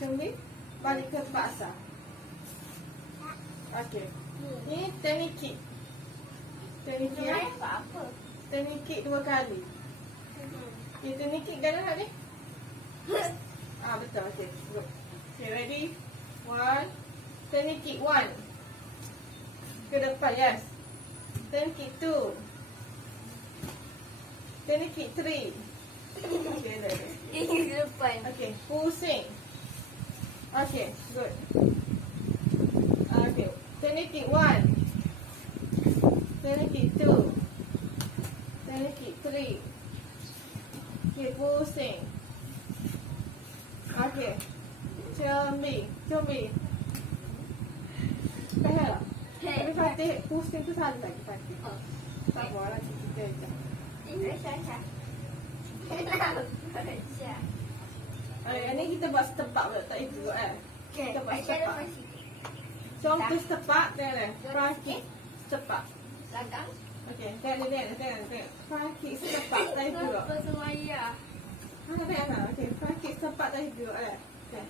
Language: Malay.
Macam ni. Balik ke tempat asal. Okey. Ni teknik kick. Teknik kick. Apa? Teknik kick 2 kali. Okey, teknik kick kanan tak ni? Betul. Okey. Good. Okay, ready? 1. Teknik kick 1. Ke depan, yes. Teknik kick 2. Teknik kick 3. Okay, ready. Ini depan. Okay, pusing. Okay, good. Okay, teknik kick 1. Teknik kick 2. Teknik kick 3. Okay, pusing. Okay. Cumi. Pahal tak? Tapi Fatih pusing tu salah lagi Fatih. Tak apa lah, kita je. Ini Syah. Ni kita buat setepak pula, tak itu kan? Kita buat setepak. Contoh setepak, tengok. Front kick, setepak. Belakang. Okey, tengok. Front kick setepak, tak itu pula. Apa semua ayah? Tengok. Okey, front kick setepak, tak itu pula. Okey.